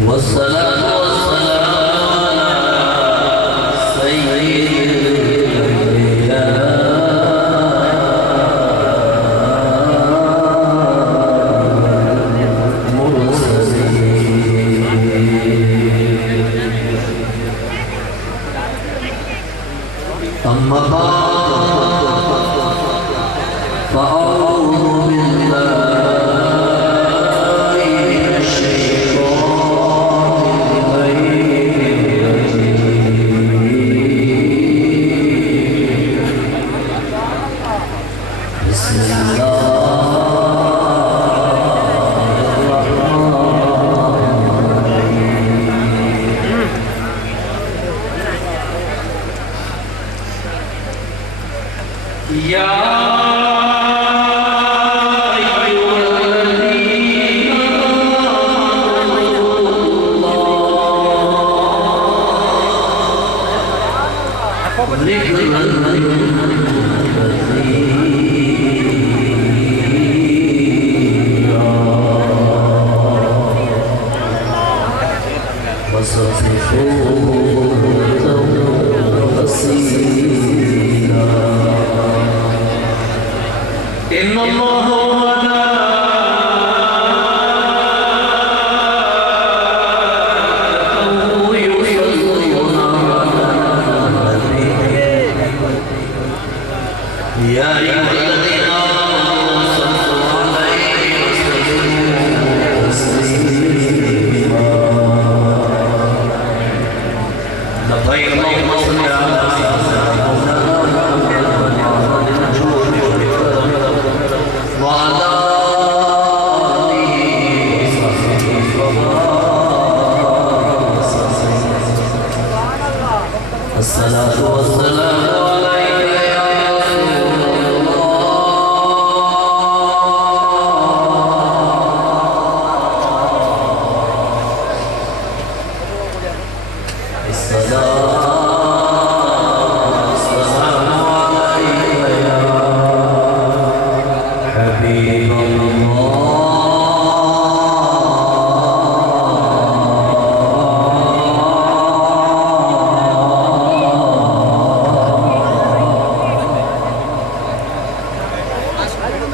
والصلاة والسلام على سيد أما بعد فأعوذ بالله من الشيطان الرجيم بسم الله يا أيها الذين آمنوا الله ذكرا كثيرا وصفوه تفصيلا إن الله وملائكته يصلون على النبي يا أيها الذين آمنوا صلوا عليه وسلموا تسليما لبيك اللهم صل على وعلى آله وصحبه الصلاة والسلام عليك يا رسول الله الصلاة والسلام عليك يا حبيب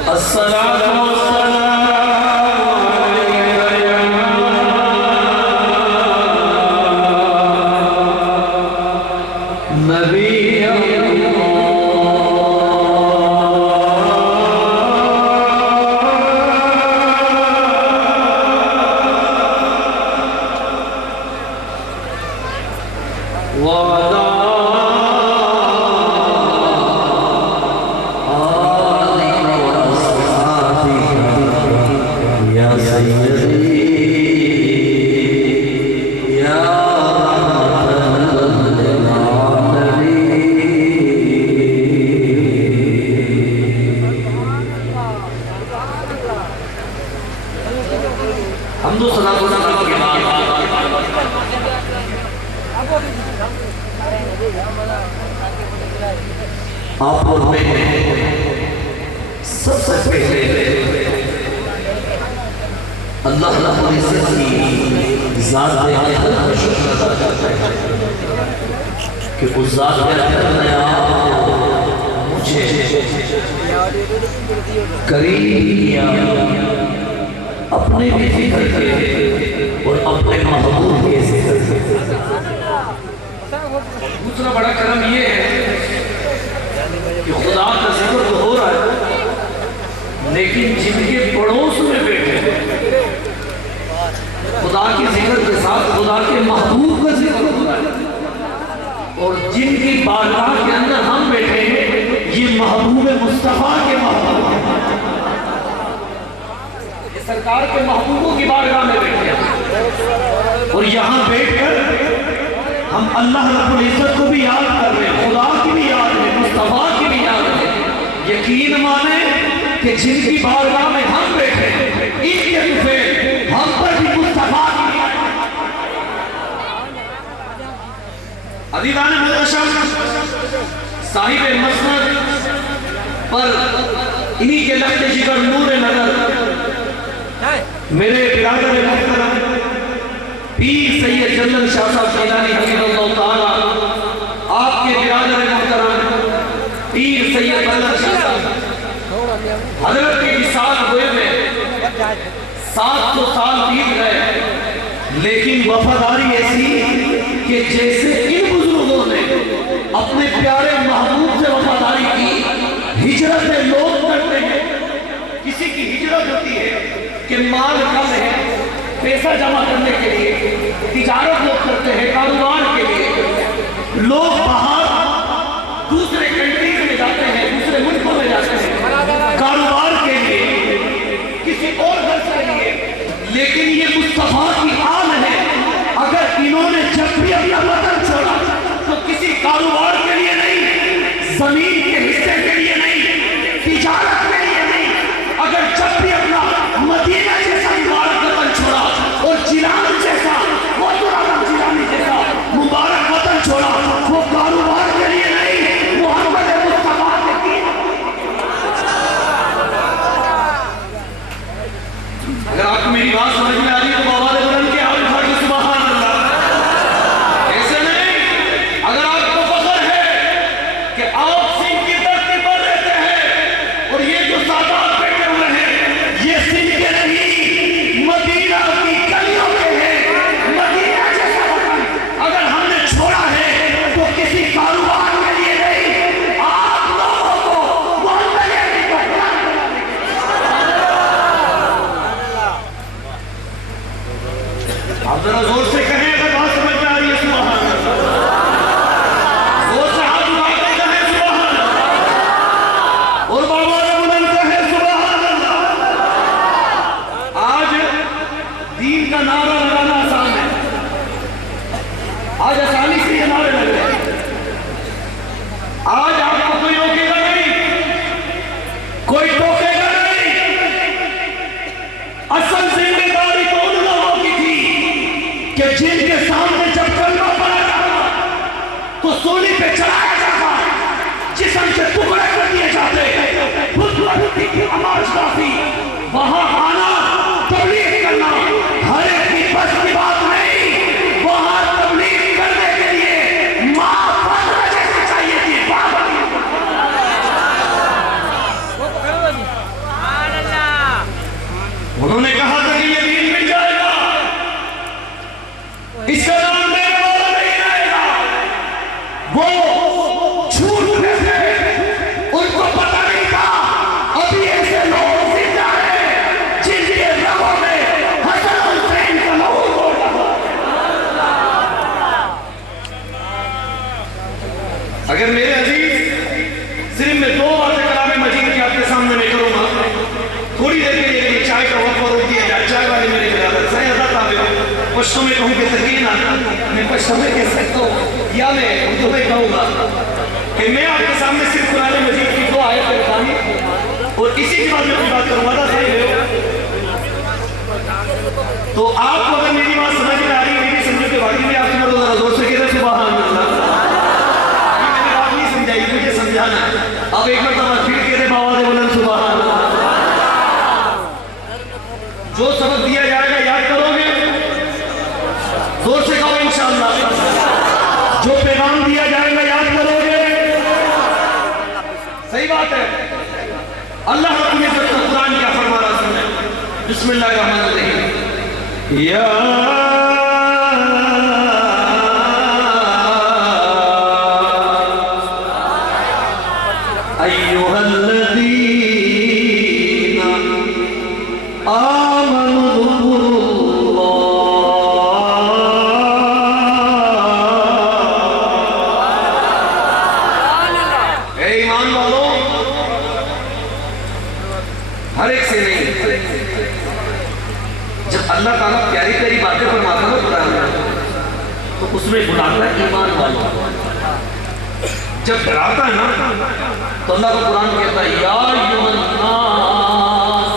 الصلاة والسلام عليك يا نبي الله وعلى يا سيدي يا رحمة للعالمين حمد و ثنا کے بعد آپ اور میں سب سے پہلے اللہ رب العزت کی ذات اقدس کا شکر ادا کرتے ہیں کہ اس ذات اقدس نے آپ مجھے قریب کیا اپنے بھی ذکر کے اور اپنے محبوب کے ذکر کے دوسرا بڑا کرم یہ ہے کہ خدا کا ذکر تو ہو رہا ہے لیکن جن کے پڑوس میں بیٹھے خدا کے ذکر کے ساتھ خدا کے محبوب کا ذکر ہو رہا ہے اور جن کی بارگاہ کے اندر ہم بیٹھے ہیں یہ محبوب مصطفیٰ کے محبوب ہیں یہ سرکار کے محبوبوں کی بارگاہ میں بیٹھے ہیں اور یہاں بیٹھ کر ہم اللہ رب العزت کو بھی یاد کر رہے ہیں خدا کی بھی یاد ہے مصطفیٰ کی بھی یاد ہے یقین مانیں کہ جن کی بارگاہ میں ہم بیٹھے ہیں ان کے دفعے ہم پر بھی مصطفیٰ کی عزیزان مدرسہ صاحب مسند پر انہی کے لخت جگر نور نظر میرے برادر محترم پیر سید جلل شاہ صاحب گیلانی حفظہ اللہ تعالی، آپ کے برادر محترم پیر سید جلل شاہ صاحب، حضرت کے وصال ہوئے میں 700 سال بیت گئے، لیکن وفاداری ایسی کہ جیسے ان بزرگوں نے اپنے پیارے محبوب سے وفاداری کی، ہجرت لوگ کرتے ہیں، کسی کی ہجرت ہوتی ہے کہ مال کم ہے، پیسہ جمع کرنے کے لیے، تجارت لوگ کرتے ہیں کاروبار کے لیے، لوگ باہر دوسرے کنٹریز میں جاتے ہیں، دوسرے ملکوں میں جاتے ہیں کاروبار کے لیے، کسی اور غرض کے لیے، لیکن یہ مصطفیٰ کی آل ہے۔ اگر انہوں نے جب بھی اپنا وطن چھوڑا تو کسی کاروبار کے لیے نہیں، زمین کے حصے کے لیے نہیں، تجارت کے لیے نہیں، اگر جب بھی اپنا مدینہ جیسا مبارک وطن چھوڑا اور جیلان جیسا جیلانی جیسا مبارک وطن چھوڑا، وہ کاروبار کے لیے نہیں، محمد مصطفیٰ کے دین۔ اگر آپ کو میری بات سمجھ میں آ رہی ہے تو بابا بلند کے حال اٹھا کے سبحان اللہ۔ ایسے نہیں، اگر آپ کو فخر ہے کہ آپ سندھ کی دھرتی پر رہتے ہیں اور یہ جو سادات بیٹھے ہوئے ہیں یہ سندھ کے نہیں، مدینہ کی گلیوں کے ہیں، مدینہ جیسا وطن اگر ہم نے چھوڑا ہے تو کسی کاروبار کے لیے نہیں، آپ لوگوں کو محمد علی کو غلام بنانے کے لیے۔ آپ ذرا زور سے کہیں اگر بات سمجھ میں آ رہی ہے سبحان اللہ، زور سے ہاتھ اٹھا کے کہیں سبحان اللہ، اور بابا بلند کہیں سبحان اللہ۔ آج دین کا نعرہ لگانا آسان ہے، آج آسانی سے یہ نعرے لگ رہے ہیں، آج آپ کو کوئی روکے گا نہیں، کوئی ٹوکے گا نہیں۔ اصل ذمہ داری تو ان لوگوں کی تھی کہ جن کے سامنے جب کلمہ پڑھا جاتا تو سولی پہ چڑھایا جاتا، جسم سے ٹکڑے کر دیے جاتے، خود لگتی کی آواز کافی، وہاں آنا تبلیغ کرنا ہر ایک کی بس کی بات نہیں، وہاں تبلیغ کرنے کے لیے ماں پتہ جیسے چاہیے تھی، بابا انہوں نے کہا تھا کہ یہ دین مل جائے گا، اس کا نام دینے والا نہیں رہے گا۔ وہ جھوٹ میں تھے، ان کو پتہ نہیں تھا ابھی ایسے لوگ زندہ ہیں جن کے رگوں میں حسن حسین کا لہو بول رہا ہے۔ اگر میرے عزیز صرف میں 2 باتیں کلام مجید کی آپ کے سامنے میں کروں گا، تھوڑی دیر کے لیے چائے کا وقت روک دیا جائے، چائے والے میرے برادر سے حضرت آئے پشتوں میں کہوں کہ سکین آتا، میں پشتوں میں کہہ سکتا ہوں یا میں اردو میں کہوں گا کہ میں آپ کے سامنے صرف قرآن مجید کی 2 آیتیں بتانی اور اسی کے بعد میں کوئی بات کروں گا صحیح ہے تو آپ کو اگر میری بات سمجھ میں آ رہی ہے، میری سمجھو کہ واقعی میں آپ کو ذرا زور سے کہہ رہے سبحان اللہ، میری بات نہیں سمجھائی، مجھے سمجھانا ہے۔ اب ایک مرتبہ پھر کہہ رہے بابا بلند سبحان اللہ۔ جو سبق دیا جائے گا یاد کرو گے، زور سے کہو انشاءاللہ، جو پیغام دیا جائے گا یاد کرو گے، صحیح بات ہے۔ اللہ رب العزت کا قرآن کیا فرما رہا سنیں، بسم اللہ الرحمن الرحیم، یا ایوہ الذین آمنوا اذکروا اللہ۔ اے ایمان والو، ہر ایک سے نہیں، جب اللہ تعالیٰ پیاری پیاری باتیں فرماتا ہے قرآن میں تو اس میں بلاتا ہے ایمان والو، جب ڈراتا ہے نا تو اللہ کا قرآن کہتا ہے یا ایھا الناس،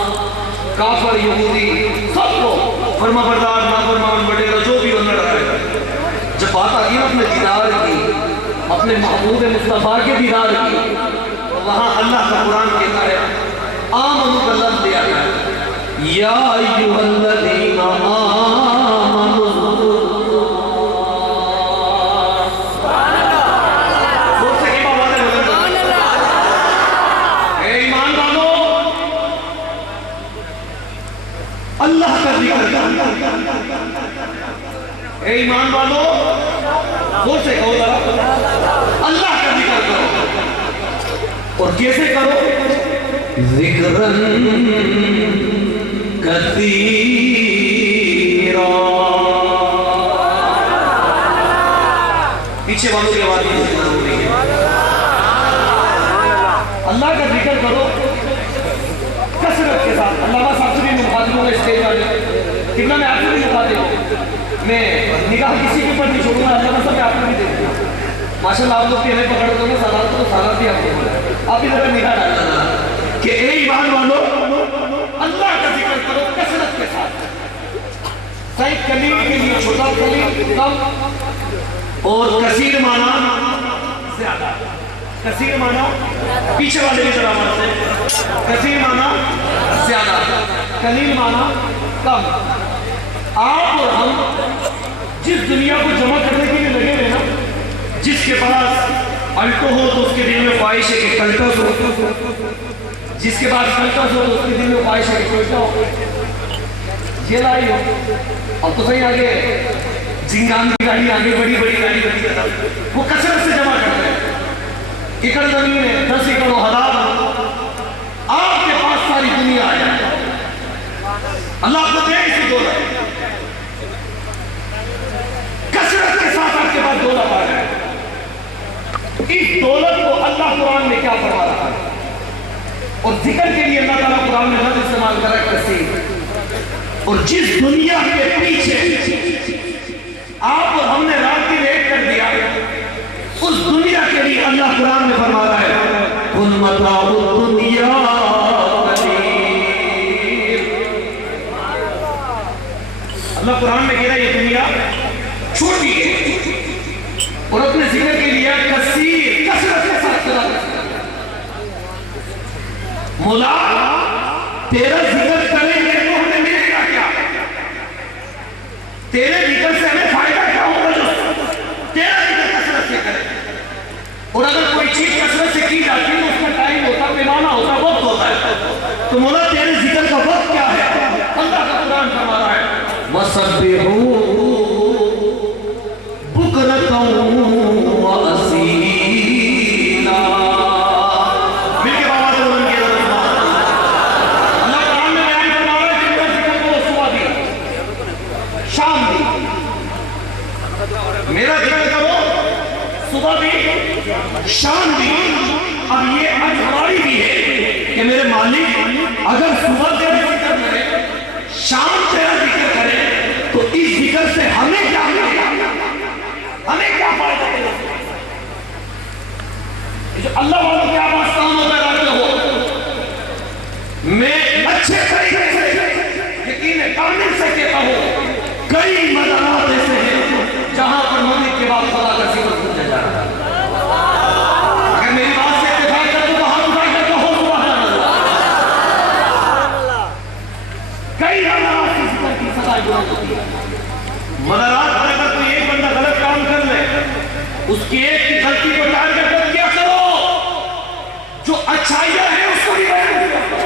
کافر یہودی سب کو فرما بردار نافرمان بڑے جو بھی بندہ ڈرائے گا۔ جب بات آتی ہے اپنے دیدار کی، اپنے محبوب مصطفیٰ کے دیدار کی، تو وہاں اللہ کا قرآن کہتا ہے آمنوا کا لفظ دیا گیا، یا ایھا الذین آمنوا اے ایمان والو زور سے کہو ذرا اللہ کا ذکر کرو. اور کیسے کرو؟ ذکرن کثیرا. پیچھے والوں کی آواز نہیں ہو رہی ہے. اللہ کا ذکر کرو کثرت کے ساتھ. علامہ صاحب سے بھی مخاطب ہوں اسٹیج والے کتنا میں آپ سے بھی مخاطب ہوں. میں نگاہ کسی کے اوپر نہیں چھوڑوں گا. اللہ صاحب میں آپ کو بھی دیکھوں گا. ماشاء اللہ آپ لوگ کہنے پکڑ دو گے سالات تو سالات بھی آپ کو آپ ادھر نگاہ ڈالنا کہ اے ایمان والو اللہ کا ذکر کرو کثرت کے ساتھ. صحیح کلیم کے لیے چھوٹا کلیم کم اور کثیر معنی زیادہ. کثیر معنی پیچھے والے بھی ذرا سے کثیر معنی زیادہ قلیل معنی کم. آپ اور ہم جس دنیا کو جمع کرنے کے لیے لگے ہوئے نا, جس کے پاس الٹو ہو تو اس کے دل میں خواہش ہے کہ کلٹس ہو, جس کے پاس کلٹس ہو تو اس کے دل میں خواہش ہے کہ کلٹا ہو. یہ لائی ہو اب تو صحیح آگے جنگان کی گاڑی آگے بڑی بڑی گاڑی وہ کثرت سے جمع کرتے ہیں. ایکڑ زمین ہے 10 ایکڑ و ہزار آپ کے پاس ساری دنیا آ جائے. اللہ کو دے اسی دولت کثرت کے ساتھ آپ کے پاس دولت آ جائے. اس دولت کو اللہ قرآن میں کیا فرما رہا ہے اور ذکر کے لیے اللہ تعالیٰ قرآن میں لفظ استعمال کر رہا ہے کثیر. اور جس دنیا کے پیچھے آپ اور ہم نے رات کی ریٹ کر دیا اس دنیا کے لیے اللہ قرآن میں فرما رہا ہے قُلْ مَتَاعُ الدُّنْيَا اللہ قرآن میں کہہ رہا ہے یہ دنیا چھوٹی ہے اور اپنے ذکر کے لیے کثیر کثرت کے ساتھ چلا. مولا تیرا ذکر کریں گے تو ہمیں ملے گا کیا؟ تیرے ذکر سے ہمیں فائدہ کیا ہوگا جو تیرا ذکر کثرت سے کرے. اور اگر کوئی چیز کثرت سے کی جاتی ہے اس کا ٹائم ہوتا ہے, پیمانہ ہوتا ہے, وقت ہوتا ہے. تو مولا تیرے ذکر کا وقت کیا ہے؟ اللہ کا قرآن فرما رہا ہے وَسَبِّحُوا بُكْرَةً وَأَصِيلًا. مل کے بابا سے بلند کیا اللہ قرآن میں بیان فرما رہا ہے کہ میرا ذکر کرو صبح بھی شام بھی. میرا ذکر کرو صبح بھی شام بھی. اب یہ عرض ہماری بھی ہے کہ میرے مالک اگر صبح تیرا ذکر کرے شام تیرا ذکر کرے تو اس ذکر سے ہمیں کیا ملے, ہمیں کیا فائدہ ہے؟ جو اللہ والوں کے آواز کام ہوتا رہتے ہو میں اچھے طریقے سے یقین کامل سے کہتا ہوں کئی مدارات ایسے ہیں جہاں پر مغرب کے بعد خدا کا ذکر سننے جا رہا ہے. اگر میری بات سے اتفاق کر تو ہاتھ اٹھا کر کہو سبحان اللہ. کئی مدارات کی ذکر کی سزا جو ہوتی ہے. مدارات پر اگر کوئی ایک بندہ غلط کام کر لے اس کی ایک کی غلطی کو ٹارگٹ کر کیا کرو جو اچھائیاں ہیں اس کو بھی بیان کرو.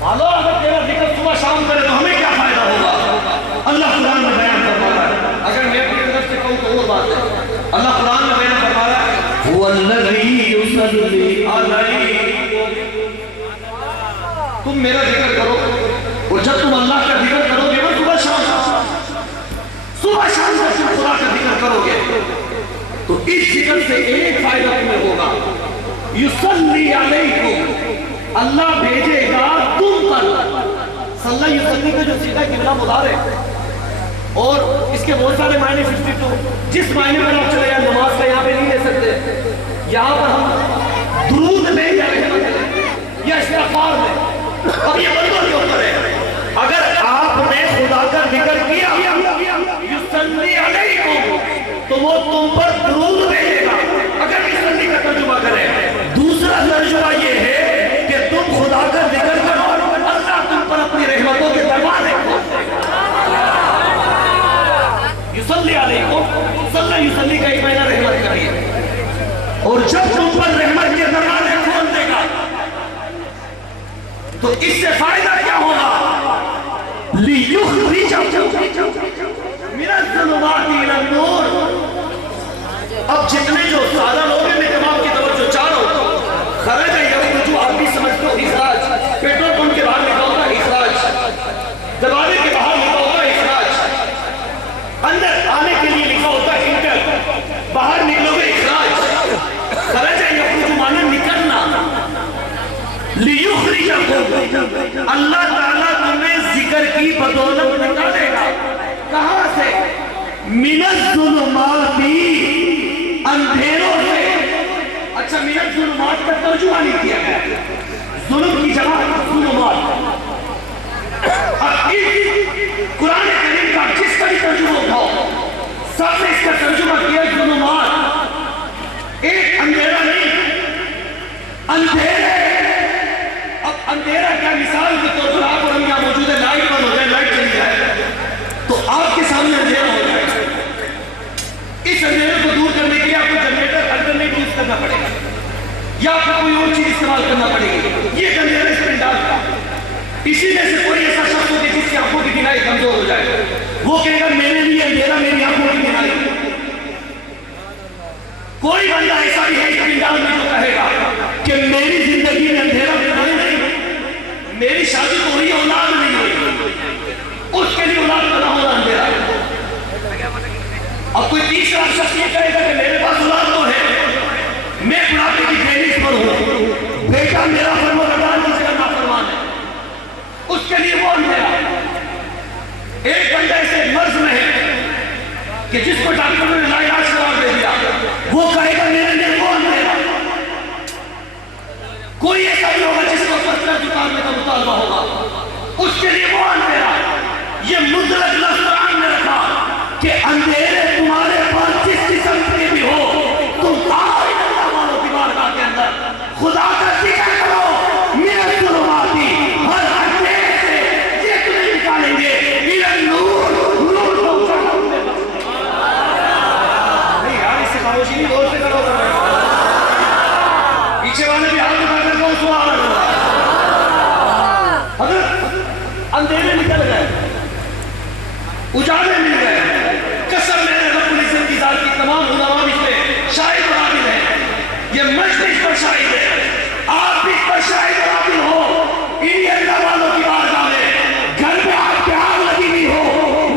مانو اگر تیرا ذکر صبح شام کرے تو ہمیں کیا فائدہ ہوگا؟ اللہ قرآن میں بیان فرما رہا ہے. اگر میں اپنی طرف سے کہوں تو اور بات ہے. اللہ قرآن میں بیان فرما رہا ہے هو الذی یصلی علیکم. تم میرا ذکر کرو اور جب تم اللہ کا ذکر کرو گے صبح شام تم خدا کا ذکر کرو گے تو اس ذکر سے ایک فائدہ تمہیں ہوگا یصلی علیکم. اللہ بھیجے گا تم پر. صلی یصلی کا جو سیدھا قبلہ مضارع ہے اور اس کے بہت سارے معنی 52 جس معنی پر آپ چلے جائیں نماز کا یہاں پہ نہیں لے سکتے. یہاں پر ہم درود میں یا رحمت یا استغفار میں اب یہ بندوں کے اوپر ہے. اگر آپ نے خدا کا ذکر کیا یصلی علیکم تو وہ تم پر درود بھیجے گا. اگر یصلی کا ترجمہ کریں دوسرا ترجمہ یہ ہے کہ تم خدا کا ذکر کرو اللہ تم پر اپنی رحمتوں کے دروازے کھولے گا. یصلی علیکم صلی یصلی کا ایک معنی رحمت کریے اور جب تم پر رحمت کے دروازے کھول دے گا تو اس سے فائدہ کیا ہوگا؟ من الظلمات الى النور. اب جتنے جو سادہ لوگ ہیں میں تمام کی توجہ چاہ رہا ہوں. خرج یخرج آپ بھی سمجھتے ہو اخراج. پیٹرول پمپ کے باہر لکھا ہوگا اخراج, دروازے کے باہر لکھا ہوگا اخراج, اندر آنے کے لیے لکھا ہوتا ہے انٹر, باہر نکلو گے اخراج. خرج یخرج مانا نکلنا. لیخرجکم, اللہ تعالیٰ تمہیں ذکر کی بدولت نکالے گا. کہاں سے؟ من الظلمات, اندھیروں سے. اچھا من الظلمات کا ترجمہ نہیں کیا گیا. ظلم کی جگہ ظلمات. اب قرآن کریم کا جس کا بھی ترجمہ اٹھاؤ سب نے اس کا ترجمہ کیا ظلمات. ایک اندھیرا نہیں, اندھیرے. اب اندھیرا کیا مثال کے طور پر آپ اور ہم یہاں موجود ہے, لائٹ بند ہو جائے, لائٹ چلی جائے تو آپ کے سامنے اندھیرا ہو جائے. اس اندھیرے کو دور کرنے کے لیے آپ کو جنریٹر الٹرنیٹ یوز کرنا پڑے گا یا آپ کو کوئی اور چیز استعمال کرنا پڑے گی. یہ اندھیرا اس پہ ڈال کا. اسی میں سے کوئی ایسا شخص ہو کہ جس کی آنکھوں کی بینائی کمزور ہو جائے, وہ کہے گا میرے لیے اندھیرا میری آنکھوں کی بینائی. کوئی بندہ ایسا بھی ہے میں جو کہے گا کہ میری زندگی میں اندھیرا نہیں, میری شادی تو ہوئی اولاد نہیں ہوئی, اس کے لیے اولاد کا نہ ہونا اندھیرا. اب کوئی تیسرا شخص یہ کہے گا کہ میرے پاس اولاد تو ہے, میں بڑھاپے کی دہلیز پر ہوں, بیٹا میرا فرمانبردار مجھ سے نافرمان ہے, اس کے لیے وہ اندھیرا. ایک بندہ ایسے مرض میں ہے کہ جس کو ڈاکٹر نے علاج قرار دے دیا, وہ کہے گا میرے لیے وہ اندھیرا. کوئی ایسا بھی ہوگا جس کو پتھر دکان میں کا مطالبہ ہوگا, اس کے لیے وہ اندھیرا. یہ مدرج لفظ قرآن نے رکھا کہ اندھیرے تمہارے پاس جس قسم کے بھی ہو, تم آؤ اللہ والوں کی بارگاہ کے اندر خدا کا ذکر کرو. من الظلمات, ہر اندھیرے سے یہ تمہیں نکالیں گے الى النور, نور کو نہیں یار, اس سے خاموشی نہیں, غور سے کرو. پیچھے والے بھی ہاتھ اٹھا کر کو سوال ہے. حضرت اندھیرے نکل گئے, اجالے مل گئے. قسم میرے رب العزت کی ذات کی تمام علماء اس پہ شاہد اور عابد ہیں. یہ مجلس اس پر شاہد ہے, آپ اس پر شاہد اور عابد ہو. انہی اللہ والوں کی بارگاہ میں گھر میں آپ کے آگ لگی ہوئی ہو,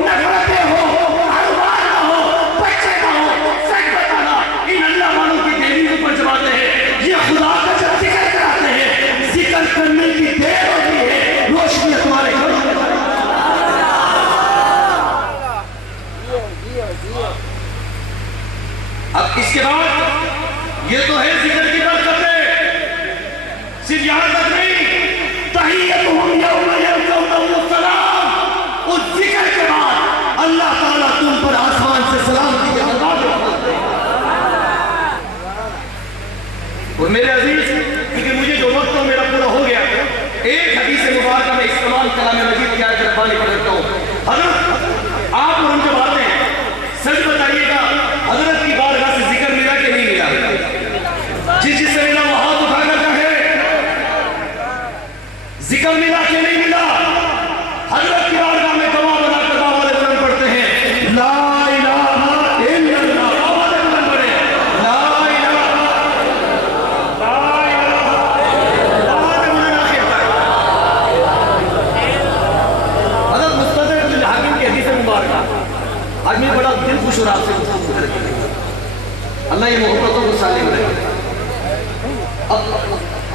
نفرتیں ہو, کاروبار نہ ہو, بچے نہ ہو, سچ بتانا ان اللہ والوں کی دہلیزوں پر جب آتے ہیں, یہ خدا کا جب ذکر کراتے ہیں, ذکر کرنے کی دیر ہوتی ہے, روشنی تمہارے گھر میں. اب اس کے بعد یہ تو ہے ذکر کی برکتیں, صرف یہاں تک نہیں, تحیتہم یوم یلقونہ السلام. اس ذکر کے بعد اللہ تعالیٰ تم پر آسمان سے سلام کی جواب دیتے ہیں. اور میرے عزیز, کیونکہ مجھے جو وقت ہو میرا پورا ہو گیا, ایک حدیث مبارکہ میں استعمال کلام مجید کی آیت ربانی پڑھ رکھتا ہوں. حضرت آپ اور ہم جب آتے ہیں, سچ بتائیے گا حضرت کی بارگاہ سے ذکر ملا کہ نہیں ملا؟ جس سے ملا وہ ہاتھ اٹھا کر کہے ذکر ملا کہ نہیں ملا؟ حضرت کی بارگاہ میں گواہ بنا کر باوالے بلند پڑھتے ہیں, لا الہ الا اللہ. باوالے بلند پڑھے, لا الہ حضرت مستدرک الحاکم کی حدیث مبارکہ. آج میں بڑا دل خوش ہو رہا آپ سے گفتگو کر کے, اللہ یہ محبتوں کو سالم رہے. اب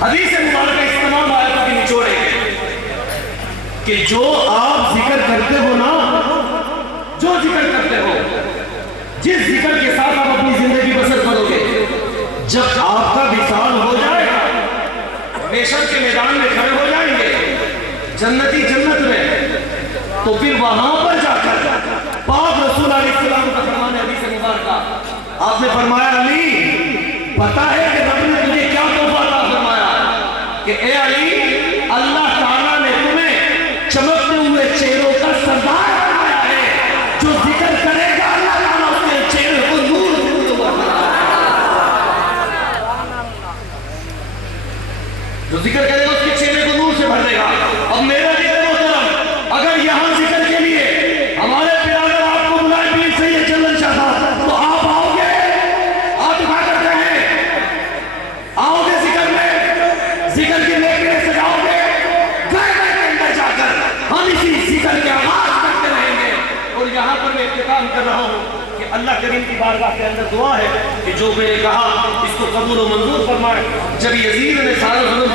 حدیث مبارکہ اس تمام آیتوں کی نچوڑ ہے کہ جو آپ ذکر کرتے ہو نا, جو ذکر کرتے ہو, جس ذکر کے ساتھ آپ اپنی زندگی بسر کرو گے, جب آپ کا وصال ہو جائے گا, محشر کے میدان میں کھڑے ہو جائیں گے جنتی جنت میں, تو پھر وہاں پر جا کر پاک رسول علیہ السلام کا فرمان حدیث مبارکہ, آپ نے فرمایا علی پتا ہے کہ رب نے تجھے کیا تحفہ عطا فرمایا کہ اے علی اللہ تعالیٰ نے تمہیں چمکتے ہوئے چہروں کا سردار اعلان کر رہا ہوں کہ اللہ کریم کی بارگاہ کے اندر دعا ہے کہ جو میں نے کہا اس کو قبول و منظور فرمائے۔ جب یزید نے سارا ظلم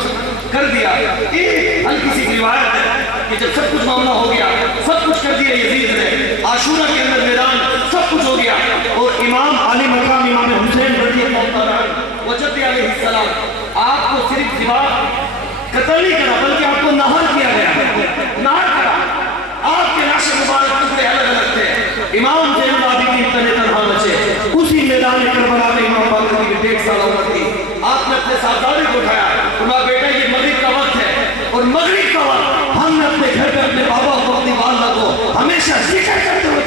کر دیا، ایک ہلکی سی روایت ہے کہ جب سب کچھ معاملہ ہو گیا، سب کچھ کر دیا یزید نے، عاشورہ کے اندر میدان سب کچھ ہو گیا، اور امام علی مقام امام حسین رضی اللہ تعالیٰ عنہ وجد علیہ السلام، آپ کو صرف ذبح قتل نہیں کرا بلکہ آپ کو نہر کیا گیا، نہر کرا، آپ کے لاش مبارک ٹکڑے الگ الگ تھے، امام زین العابدین تنے تنہا بچے، اسی میدان کربلا میں امام باقر کی 1.5 سال عمر تھی، آپ نے اپنے صاحبزادے کو اٹھایا، فرمایا بیٹا یہ مغرب کا وقت ہے، اور مغرب کا وقت ہم نے اپنے گھر پہ اپنے بابا کو اپنی والدہ کو ہمیشہ ذکر کرتے ہوئے